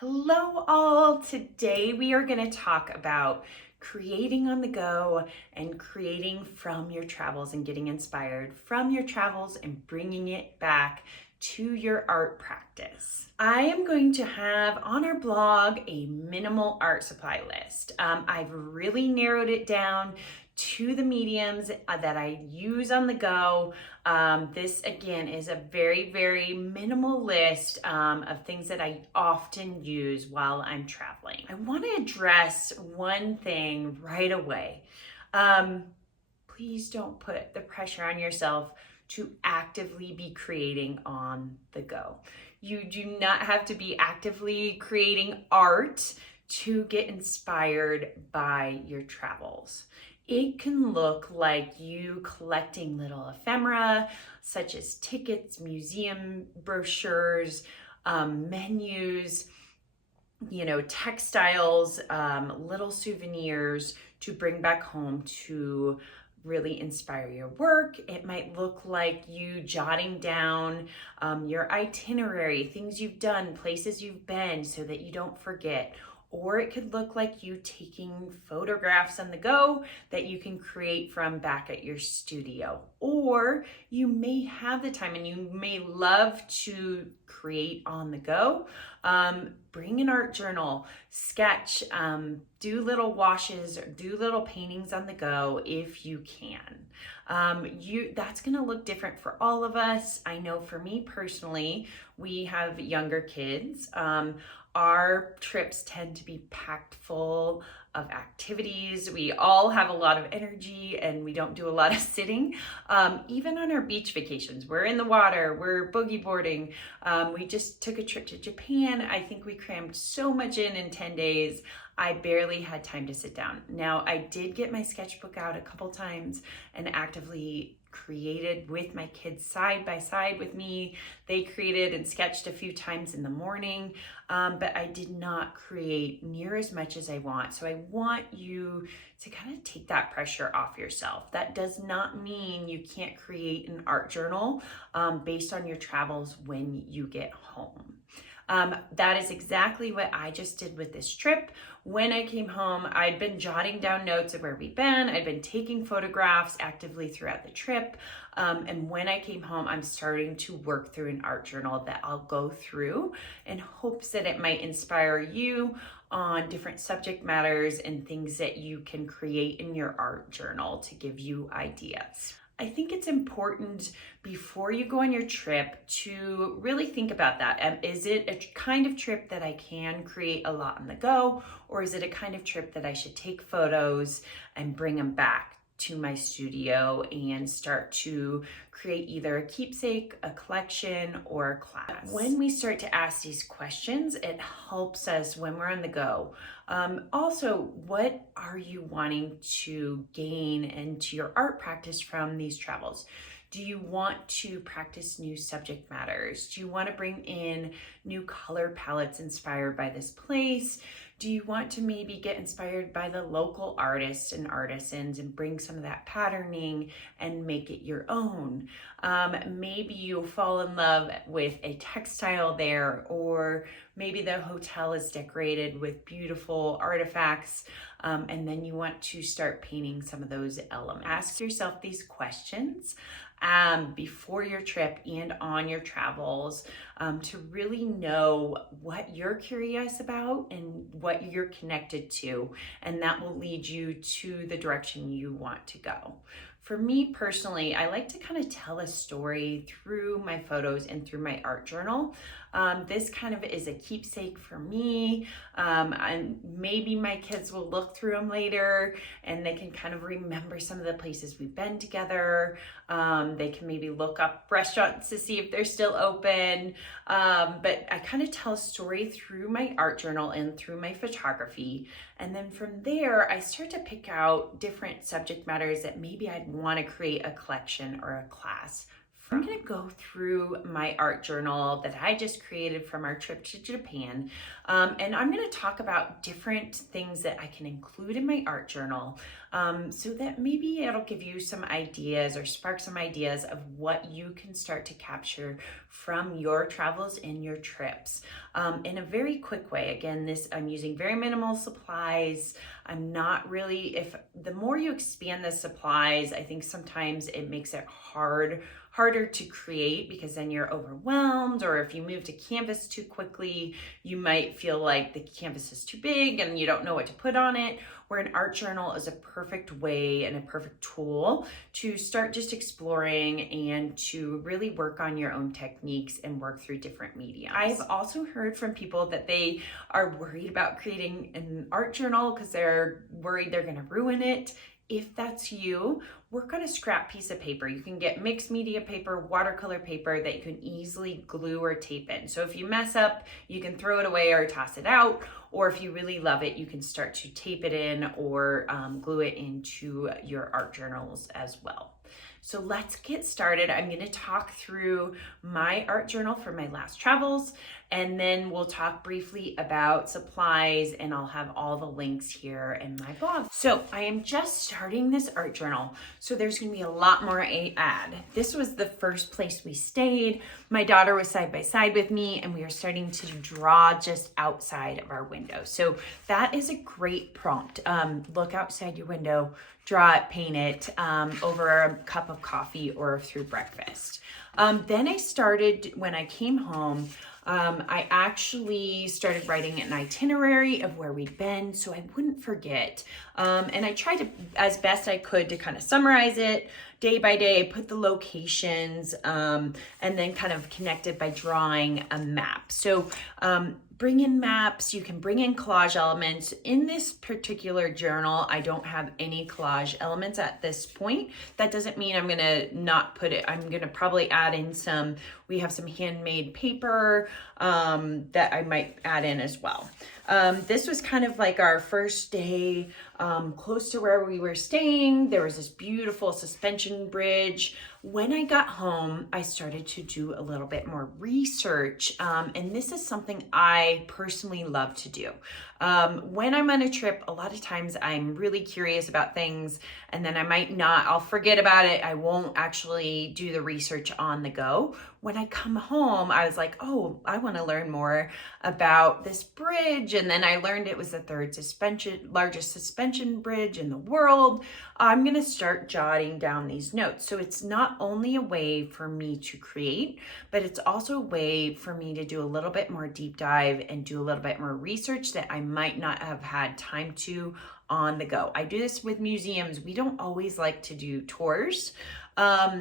Hello all. Today we are going to talk about creating on the go and creating from your travels and getting inspired from your travels and bringing it back to your art practice. I am going to have on our blog a minimal art supply list. I've really narrowed it down to the mediums that I use on the go. This again is a very, very minimal list of things that I often use while I'm traveling. I want to address one thing right away. Please don't put the pressure on yourself to actively be creating on the go. You do not have to be actively creating art to get inspired by your travels. It can look like you collecting little ephemera, such as tickets, museum brochures, menus, textiles, little souvenirs to bring back home to really inspire your work. It might look like you jotting down your itinerary, things you've done, places you've been so that you don't forget. Or it could look like you taking photographs on the go that you can create from back at your studio. Or you may have the time and you may love to create on the go. Bring an art journal, sketch, do little washes, or do little paintings on the go if you can. That's gonna look different for all of us. I know for me personally, we have younger kids. Our trips tend to be packed full of activities. We all have a lot of energy and we don't do a lot of sitting. Even on our beach vacations, we're in the water, we're boogie boarding. We just took a trip to Japan. I think we crammed so much in 10 days. I barely had time to sit down. Now, I did get my sketchbook out a couple times and actively created with my kids side by side with me. They created and sketched a few times in the morning, but I did not create near as much as I want. So I want you to kind of take that pressure off yourself. That does not mean you can't create an art journal based on your travels when you get home. That is exactly what I just did with this trip. When I came home, I'd been jotting down notes of where we'd been. I'd been taking photographs actively throughout the trip. And when I came home, I'm starting to work through an art journal that I'll go through in hopes that it might inspire you on different subject matters and things that you can create in your art journal to give you ideas. I think it's important before you go on your trip to really think about that. Is it a kind of trip that I can create a lot on the go, or is it a kind of trip that I should take photos and bring them back to my studio and start to create either a keepsake, a collection, or a class? When we start to ask these questions, it helps us when we're on the go. Also, what are you wanting to gain into your art practice from these travels? Do you want to practice new subject matters? Do you want to bring in new color palettes inspired by this place? Do you want to maybe get inspired by the local artists and artisans and bring some of that patterning and make it your own? Maybe you'll fall in love with a textile there, or maybe the hotel is decorated with beautiful artifacts, and then you want to start painting some of those elements. Ask yourself these questions before your trip and on your travels to really know what you're curious about and what you're connected to, and that will lead you to the direction you want to go. For me personally, I like to kind of tell a story through my photos and through my art journal. This kind of is a keepsake for me, and maybe my kids will look through them later and they can kind of remember some of the places we've been together. They can maybe look up restaurants to see if they're still open. But I kind of tell a story through my art journal and through my photography. And then from there, I start to pick out different subject matters that maybe I'd want to create a collection or a class I'm gonna go through my art journal that I just created from our trip to Japan. And I'm gonna talk about different things that I can include in my art journal so that maybe it'll give you some ideas or spark some ideas of what you can start to capture from your travels and your trips in a very quick way. Again, I'm using very minimal supplies. I'm not really, the more you expand the supplies, I think sometimes it makes it harder to create because then you're overwhelmed, or if you move to canvas too quickly, you might feel like the canvas is too big and you don't know what to put on it, where an art journal is a perfect way and a perfect tool to start just exploring and to really work on your own techniques and work through different mediums. I've also heard from people that they are worried about creating an art journal because they're worried they're gonna ruin it. If that's you, work on a scrap piece of paper. You can get mixed media paper, watercolor paper that you can easily glue or tape in. So if you mess up, you can throw it away or toss it out. Or if you really love it, you can start to tape it in or glue it into your art journals as well. So let's get started. I'm going to talk through my art journal for my last travels, and then we'll talk briefly about supplies, and I'll have all the links here in my blog. So I am just starting this art journal, so there's going to be a lot more I add. This was the first place we stayed. My daughter was side by side with me, and we are starting to draw just outside of our window. So that is a great prompt. Look outside your window, draw it, paint it over a cup of coffee or through breakfast. Then I started, when I came home, I actually started writing an itinerary of where we'd been so I wouldn't forget. And I tried to, as best I could, to kind of summarize it day by day, put the locations, and then kind of connect it by drawing a map. So bring in maps, you can bring in collage elements. In this particular journal, I don't have any collage elements at this point. That doesn't mean I'm gonna not put it, I'm gonna probably add in some, we have some handmade paper that I might add in as well. This was kind of like our first day close to where we were staying. There was this beautiful suspension bridge. When I got home, I started to do a little bit more research, and this is something I personally love to do. When I'm on a trip, a lot of times I'm really curious about things, and then I'll forget about it. I won't actually do the research on the go. When I come home, I was like, oh, I want to learn more about this bridge. And then I learned it was the largest suspension bridge in the world. I'm going to start jotting down these notes. So it's not only a way for me to create, but it's also a way for me to do a little bit more deep dive and do a little bit more research that I might not have had time to on the go. I do this with museums. We don't always like to do tours.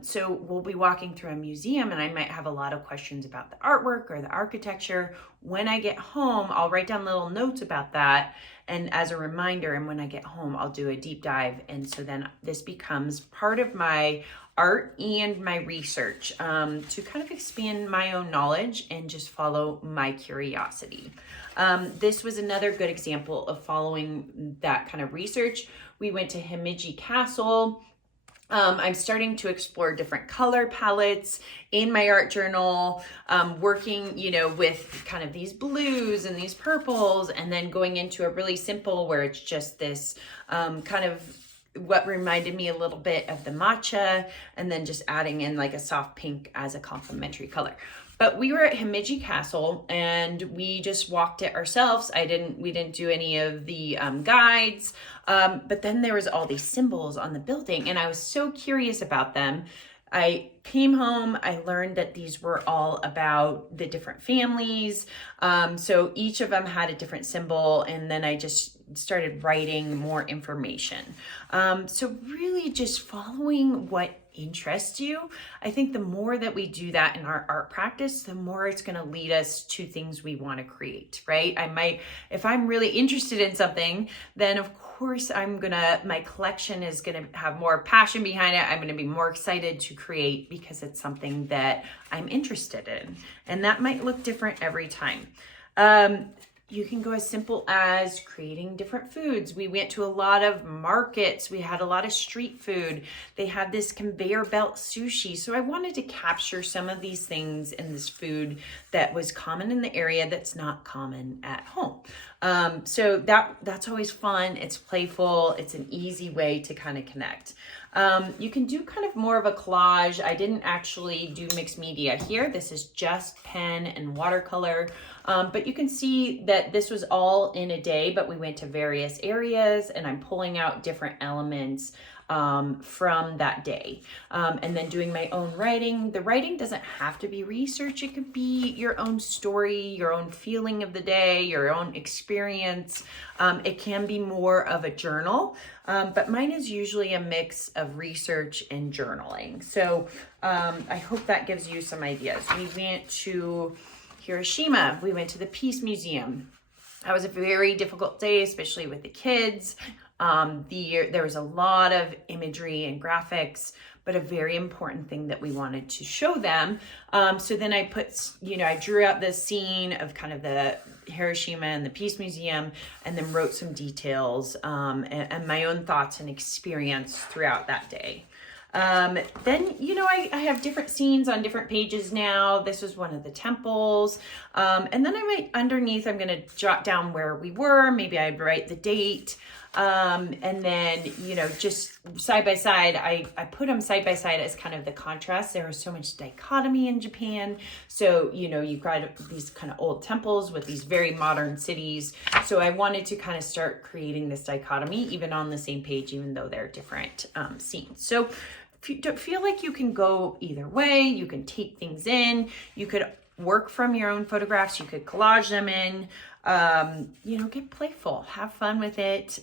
So we'll be walking through a museum and I might have a lot of questions about the artwork or the architecture. When I get home, I'll write down little notes about that. And as a reminder, and when I get home, I'll do a deep dive. And so then this becomes part of my art and my research to kind of expand my own knowledge and just follow my curiosity. This was another good example of following that kind of research. We went to Himeji Castle. I'm starting to explore different color palettes in my art journal, working, with kind of these blues and these purples, and then going into a really simple where it's just this kind of what reminded me a little bit of the matcha, and then just adding in like a soft pink as a complementary color. But we were at Himeji Castle and we just walked it ourselves. We didn't do any of the guides, but then there was all these symbols on the building and I was so curious about them. I came home, I learned that these were all about the different families. So each of them had a different symbol, and then I just started writing more information. So really just following what interests you. I think the more that we do that in our art practice, the more it's going to lead us to things we want to create, right? If I'm really interested in something, then of course my collection is going to have more passion behind it. I'm going to be more excited to create because it's something that I'm interested in. And that might look different every time. You can go as simple as creating different foods. We went to a lot of markets. We had a lot of street food. They had this conveyor belt sushi. So I wanted to capture some of these things in this food that was common in the area that's not common at home. So that's always fun. It's playful. It's an easy way to kind of connect. You can do kind of more of a collage. I didn't actually do mixed media here. This is just pen and watercolor. But you can see that this was all in a day, but we went to various areas and I'm pulling out different elements from that day. And then doing my own writing. The writing doesn't have to be research. It could be your own story, your own feeling of the day, your own experience. It can be more of a journal, but mine is usually a mix of research and journaling. So I hope that gives you some ideas. We went to Hiroshima. We went to the Peace Museum. That was a very difficult day, especially with the kids. There was a lot of imagery and graphics, but a very important thing that we wanted to show them. So then I I drew out the scene of kind of the Hiroshima and the Peace Museum, and then wrote some details and my own thoughts and experience throughout that day. Then, I have different scenes on different pages now. This was one of the temples. And then underneath, I'm going to jot down where we were. Maybe I'd write the date. And then, just side by side, I put them side by side as kind of the contrast. There was so much dichotomy in Japan. So, you've got these kind of old temples with these very modern cities. So I wanted to kind of start creating this dichotomy, even on the same page, even though they're different scenes. So if you don't feel like you can go either way, you can take things in, you could work from your own photographs, you could collage them in, get playful, have fun with it,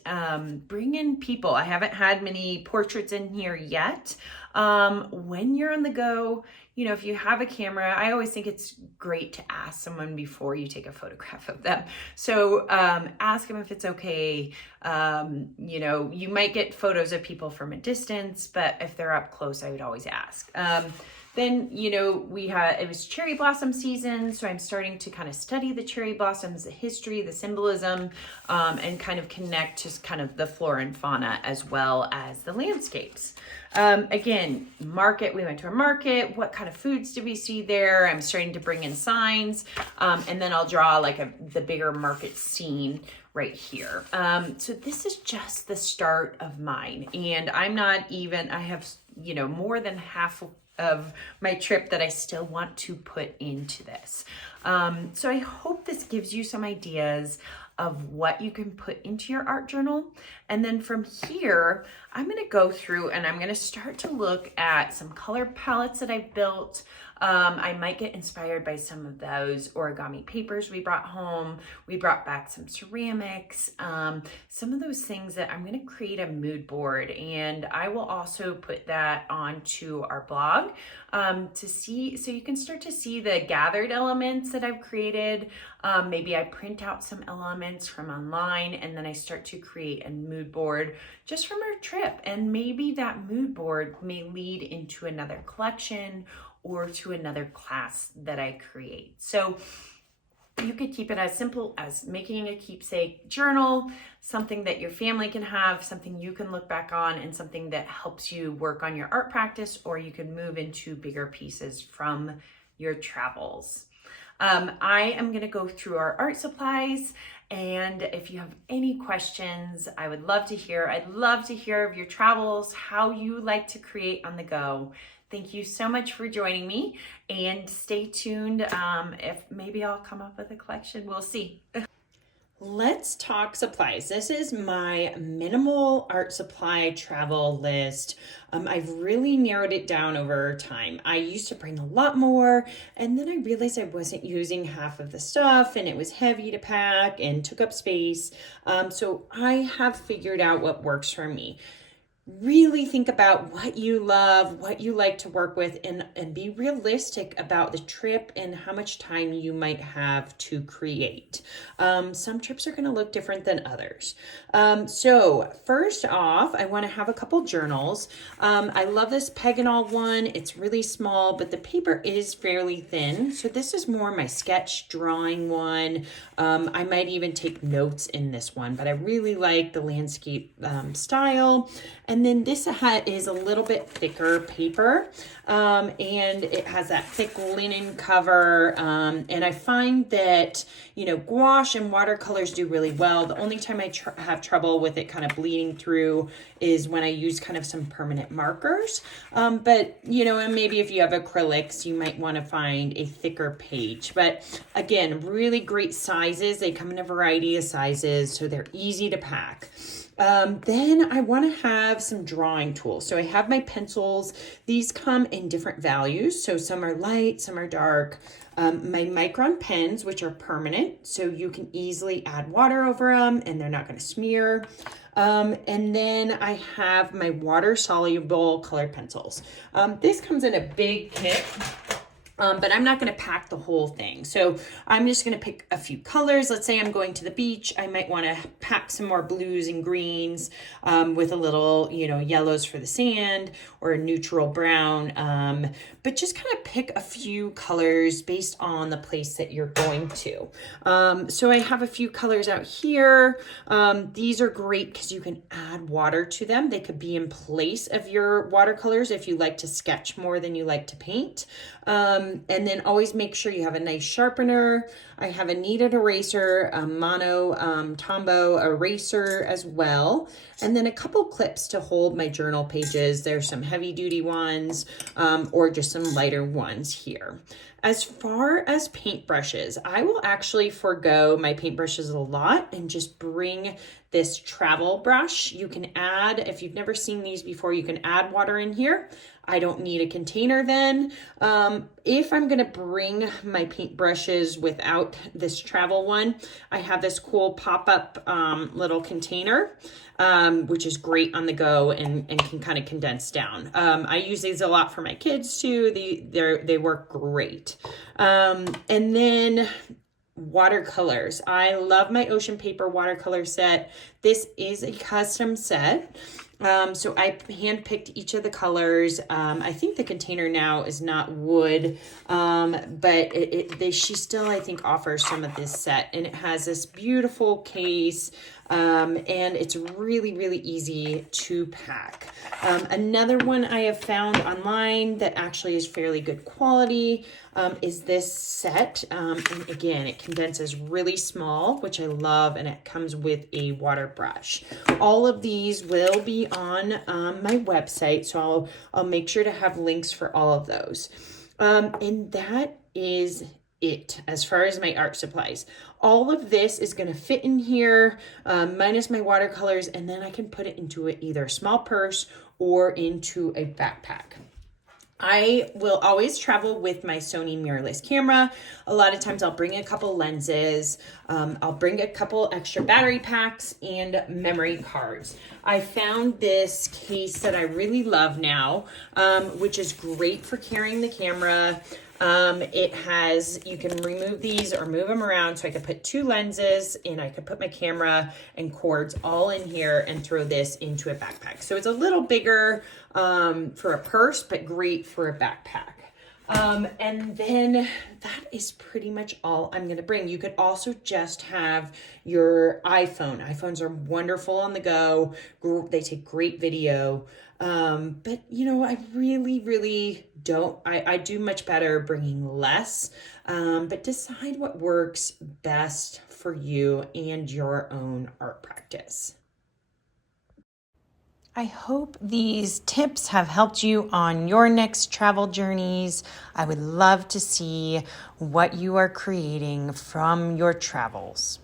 bring in people. I haven't had many portraits in here yet. When you're on the go, if you have a camera, I always think it's great to ask someone before you take a photograph of them. So ask them if it's okay. You might get photos of people from a distance, but if they're up close, I would always ask. Then, it was cherry blossom season. So I'm starting to kind of study the cherry blossoms, the history, the symbolism, and kind of connect to kind of the flora and fauna as well as the landscapes. Again, market, we went to a market. What kind of foods did we see there? I'm starting to bring in signs. And then I'll draw the bigger market scene right here. So this is just the start of mine. And I have, more than half of my trip that I still want to put into this. So I hope this gives you some ideas of what you can put into your art journal. And then from here, I'm gonna go through and I'm gonna start to look at some color palettes that I've built. I might get inspired by some of those origami papers we brought home. We brought back some ceramics, some of those things that I'm going to create a mood board, and I will also put that onto our blog to see, so you can start to see the gathered elements that I've created. Maybe I print out some elements from online and then I start to create a mood board just from our trip, and maybe that mood board may lead into another collection or to another class that I create. So you could keep it as simple as making a keepsake journal, something that your family can have, something you can look back on, and something that helps you work on your art practice, or you can move into bigger pieces from your travels. I am going to go through our art supplies, and if you have any questions, I would love to hear. I'd love to hear of your travels, how you like to create on the go. Thank you so much for joining me, and stay tuned. If maybe I'll come up with a collection, we'll see. Let's talk supplies. This is my minimal art supply travel list. I've really narrowed it down over time. I used to bring a lot more, and then I realized I wasn't using half of the stuff, and it was heavy to pack and took up space. So I have figured out what works for me. really think about what you love, what you like to work with, and be realistic about the trip and how much time you might have to create. Some trips are going to look different than others. So first off, I want to have a couple journals. I love this Peganol one. It's really small, but the paper is fairly thin. So this is more my sketch drawing one. I might even take notes in this one, but I really like the landscape style. And then this is a little bit thicker paper, and it has that thick linen cover. And I find that, gouache and watercolors do really well. The only time I have trouble with it kind of bleeding through is when I use kind of some permanent markers. But, and maybe if you have acrylics, you might want to find a thicker page. But again, really great sizes. They come in a variety of sizes, so they're easy to pack. Then I want to have some drawing tools. So I have my pencils. These come in different values. So some are light, some are dark. My micron pens, which are permanent, so you can easily add water over them and they're not going to smear. And then I have my water soluble colored pencils. This comes in a big kit. But I'm not going to pack the whole thing. So I'm just going to pick a few colors. Let's say I'm going to the beach. I might want to pack some more blues and greens with a little, yellows for the sand or a neutral brown. But just kind of pick a few colors based on the place that you're going to. So I have a few colors out here. These are great because you can add water to them. They could be in place of your watercolors if you like to sketch more than you like to paint. And then always make sure you have a nice sharpener. I have a kneaded eraser, a mono Tombow eraser as well. And then a couple clips to hold my journal pages. There's some heavy duty ones or just some lighter ones here. As far as paintbrushes, I will actually forego my paintbrushes a lot and just bring this travel brush. You can add, if you've never seen these before, you can add water in here. I don't need a container then. If I'm gonna bring my paintbrushes without this travel one, I have this cool pop-up little container, which is great on the go and can kind of condense down. I use these a lot for my kids too. They work great. And then watercolors. I love my Ocean Paper watercolor set. This is a custom set. So I handpicked each of the colors. I think the container now is not wood, but she still, I think, offers some of this set, and it has this beautiful case, and it's really, really easy to pack. Another one I have found online that actually is fairly good quality is this set. And again, it condenses really small, which I love, and it comes with a water brush. All of these will be on my website, so I'll make sure to have links for all of those. And that is it as far as my art supplies. All of this is going to fit in here, minus my watercolors, and then I can put it into either a small purse or into a backpack. I will always travel with my Sony mirrorless camera. A lot of times I'll bring a couple lenses. I'll bring a couple extra battery packs and memory cards. I found this case that I really love now, which is great for carrying the camera. You can remove these or move them around, so I could put two lenses and I could put my camera and cords all in here and throw this into a backpack. So it's a little bigger for a purse, but great for a backpack. And then that is pretty much all I'm going to bring. You could also just have your iPhone. iPhones are wonderful on the go. They take great video. But I really don't. I do much better bringing less, but decide what works best for you and your own art practice. I hope these tips have helped you on your next travel journeys. I would love to see what you are creating from your travels.